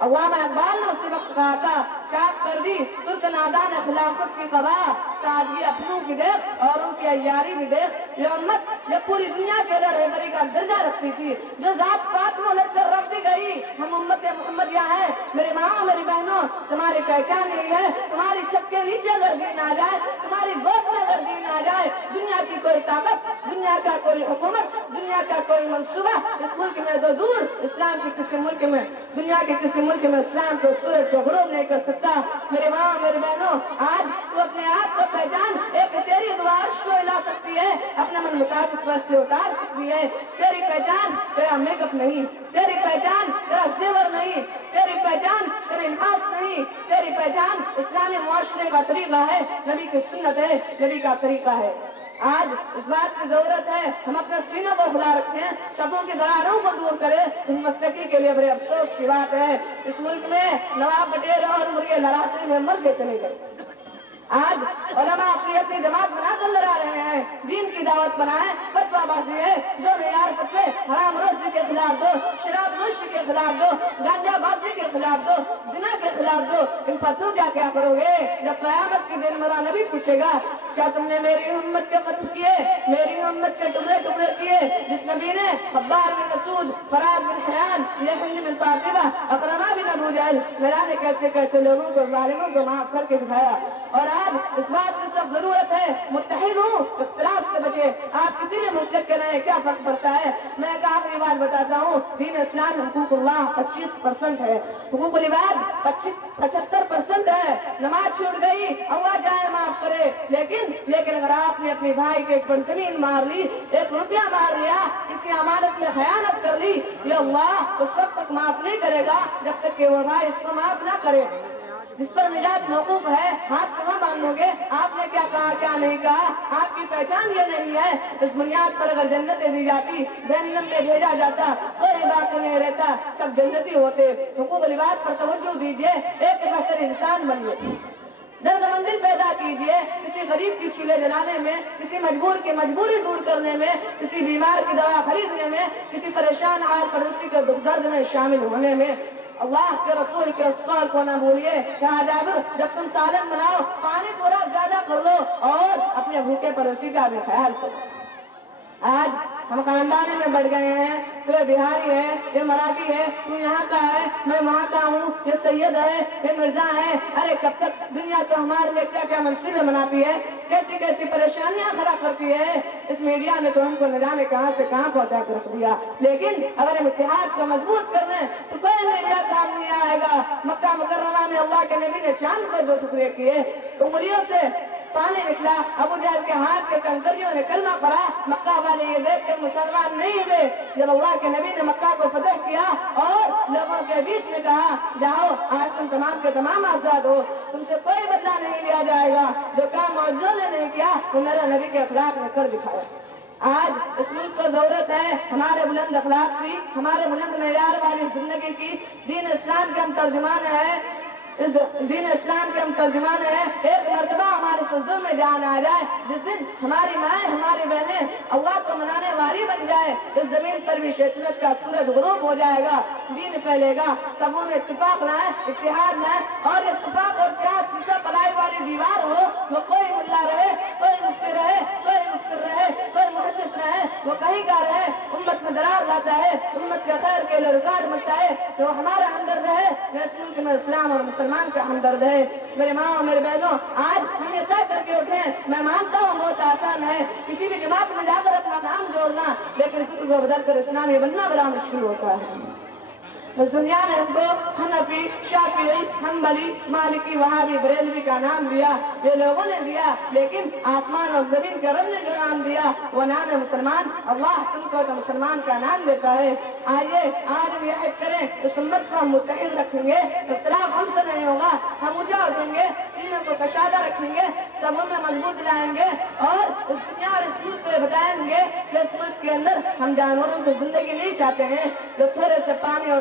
علامہ اقبال نے اسی وقت کہا تھا، چاک کر دی ترک نادان خلافت کی قبا، سادگی اپنوں کی دیکھ اور ان کی عیاری بھی دیکھ۔ یہ امت یہ پوری دنیا کے لیے رہبری کا درجہ رکھتی تھی، جو ذات پاک میں الٹ کر رکھ دی گئی۔ ہم امت محمدیہ ہیں، میری ماں میری بہنوں، تمہاری پہچان یہی ہے، تمہاری چھت کے نیچے اگر دین آ جائے، تمہاری گود میں اگر دین آ جائے، دنیا کی کوئی طاقت، دنیا کا کوئی حکومت، دنیا کا کوئی منصوبہ اس ملک میں تو دور، اسلام کی کسی ملک میں، دنیا کے کسی ملک میں اسلام کو سورج کو غروب نہیں کر سکتا۔ میری ماں میری بہنوں، آج تو اپنے آپ کو پہچان، ایک تیری دعا عرش کو ہلا سکتی ہے، اپنے من مطابق فیصلے اتار سکتی ہے۔ تیری پہچان تیرا میک اپ نہیں، تیری پہچان تیرا زیور نہیں، تیری پہچان تیرے لباس نہیں، تیری پہچان اسلامی معاشرے کا طریقہ ہے، نبی کی سنت ہے، نبی کا طریقہ ہے۔ آج اس بات کی ضرورت ہے ہم اپنے سینوں کو کھلا رکھیں، صفوں کی دراروں کو دور کریں۔ اس مسلکی کے لیے بڑے افسوس کی بات ہے، اس ملک میں نواب بٹیر اور مرغے لڑاتے میں مر کے چلے گئے۔ آج علماء اپنی اپنی جماعت بنا کر لڑا رہے ہیں، دین کی دعوت بنائیں، فتویٰ بازی ہے، جو معیار فتوے حرام روزی کے خلاف دو، شراب نوشی کے خلاف دو، گانجا بازی کے خلاف دو، زنا کے خلاف دو۔ ان پر تم کیا کرو گے جب قیامت کے دن میرا نبی پوچھے گا، کیا تم نے میری امت کے قتل کیے، میری امت کے ٹکڑے ٹکڑے کیے؟ جس نبی نے خبار بن اسود، فراز بن حیان، یحیی بن طالبہ، اکرمہ بن ابو جہل، نہ جانے کیسے کیسے لوگوں کو، ظالموں کو معاف کر کے دکھایا۔ اور آج اس بات کی سخت ضرورت ہے، متحد ہوں، اختلاف سے بچے۔ آپ کسی بھی مسلک کے رہے، کیا فرق پڑتا ہے؟ میں ایک آخری بات بتاتا ہوں، دین اسلام حقوق اللہ 25% ہے، حقوق العباد 75% ہے۔ نماز چھوٹ گئی، اللہ چاہے معاف کرے، لیکن اگر آپ نے اپنے بھائی کے ایک زمین مار لی، ایک روپیہ مار لیا، کسی امانت میں خیانت کر لی، یہ اللہ اس وقت تک معاف نہیں کرے گا جب تک کہ وہ بھائی اس کو معاف نہ کرے۔ جس پر نجات موقوف ہے، ہاتھ کہاں باندھو گے؟ آپ نے کیا کہا کیا نہیں کہا، آپ کی پہچان یہ نہیں ہے۔ اس بنیاد پر اگر جنتیں دی جاتی، جہنم میں بھیجا جاتا، کوئی باقی نہیں رہتا، سب جنتی ہوتے۔ حقوق العباد پر توجہ دیجئے، ایک بہتر انسان بنیے، درد مندل پیدا کیجئے، کسی غریب کی چیلے جلانے میں، کسی مجبور کی مجبوری دور کرنے میں، کسی بیمار کی دوا خریدنے میں، کسی پریشان حال پڑوسی کے دکھ درد میں شامل ہونے میں۔ اللہ کے رسول کے اس قول کو نہ بھولیے، کہا جابر جب تم سالن بناؤ پانی تھوڑا زیادہ کر لو اور اپنے بھوکے پڑوسی کا بھی خیال کرو۔ آج ہم خاندانے میں بڑھ گئے ہیں، تو یہ بہاری ہے، یہ مراٹھی ہے، تو یہاں کا ہے، میں وہاں کا ہوں، یہ سید ہے، یہ مرزا ہے۔ ارے کب تک دنیا تو ہمارے لیے کیا کیا منصوبے بناتی ہے، کیسی کیسی پریشانیاں کھڑا کرتی ہے۔ اس میڈیا نے تو ہم کو نہ جانے کہاں سے کہاں پہنچا کر رکھ دیا، لیکن اگر ہم اتحاد کو مضبوط کر دیں تو کوئی میڈیا کام نہیں آئے گا۔ مکہ مکرمہ میں اللہ کے نبی نے چاند کو 2 ٹکڑے کیے، انگلیوں سے پانی نکلا، ابو جہل کے ہاتھ کے کنکریوں نے کلمہ پڑھا، مکہ والے یہ دیکھ کے مسلمان نہیں ہوئے۔ جب اللہ کے نبی نے مکہ کو فتح کیا اور لوگوں کے بیچ میں کہا جاؤ آج تم تمام کے تمام آزاد ہو، تم سے کوئی بدلہ نہیں لیا جائے گا، جو کام معجزوں نے نہیں کیا وہ میرا نبی کے اخلاق نے کر دکھایا۔ آج اس ملک کو ضرورت ہے ہمارے بلند اخلاق کی، ہمارے بلند معیار والی زندگی کی۔ دین اسلام کے ہم ترجمان ہیں، دین اسلام کے ہم ترجمان ہیں۔ ایک مرتبہ ہمارے سجدوں میں جان آ جائے، جس دن ہماری مائیں ہماری بہنیں اللہ کو منانے والی بن جائے، اس زمین پر بھی شیطنت کا سورج غروب ہو جائے گا، دین پھیلے گا۔ سبوں میں اتفاق لائیں، اتحاد لائیں، اور اتفاق اور اتحاد سیسہ پلائی والی دیوار ہو، وہ کوئی ملا رہے، کوئی مفتی رہے، کوئی مفکر رہے، کوئی محدث رہے، وہ کہیں کا رہے، امت میں درار لاتا ہے، امت کے خیر کے لیے ریکارڈ بنتا ہے، تو ہمارا ہمدرد ہے، اس ملک میں اسلام اور مسلمان کا ہمدرد ہے۔ میرے ماں اور میرے بہنوں، آج ہم یہ طے کر کے اٹھیں، میں مانتا ہوں بہت آسان ہے کسی بھی جماعت میں جا کر اپنا نام جوڑنا، لیکن فکر کو بدل کر اسلامی بننا بڑا مشکل ہوتا ہے۔ اس دنیا نے ہم کو حنفی، شافعی، حنبلی، مالکی، وہابی، بریلوی کا نام دیا، یہ لوگوں نے دیا، لیکن آسمان اور زمین کے رب نے جو نام دیا وہ نام ہے مسلمان۔ اللہ تم کو تو مسلمان کا نام دیتا ہے۔ آئیے آج ہم یہ عہد کریں، اس امت کو ہم متحد رکھیں گے، اختلاف ہم سے نہیں ہوگا، ہم اونچا اٹھیں گے، سینے کو کشادہ رکھیں گے، سبوں میں مضبوط لائیں گے، اور اس دنیا اور اس ملک کو بتائیں گے کہ اس ملک کے اندر ہم جانوروں کی زندگی نہیں چاہتے ہیں، جو تھوڑے سے پانی اور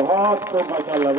بہت خوب ماشاء اللہ.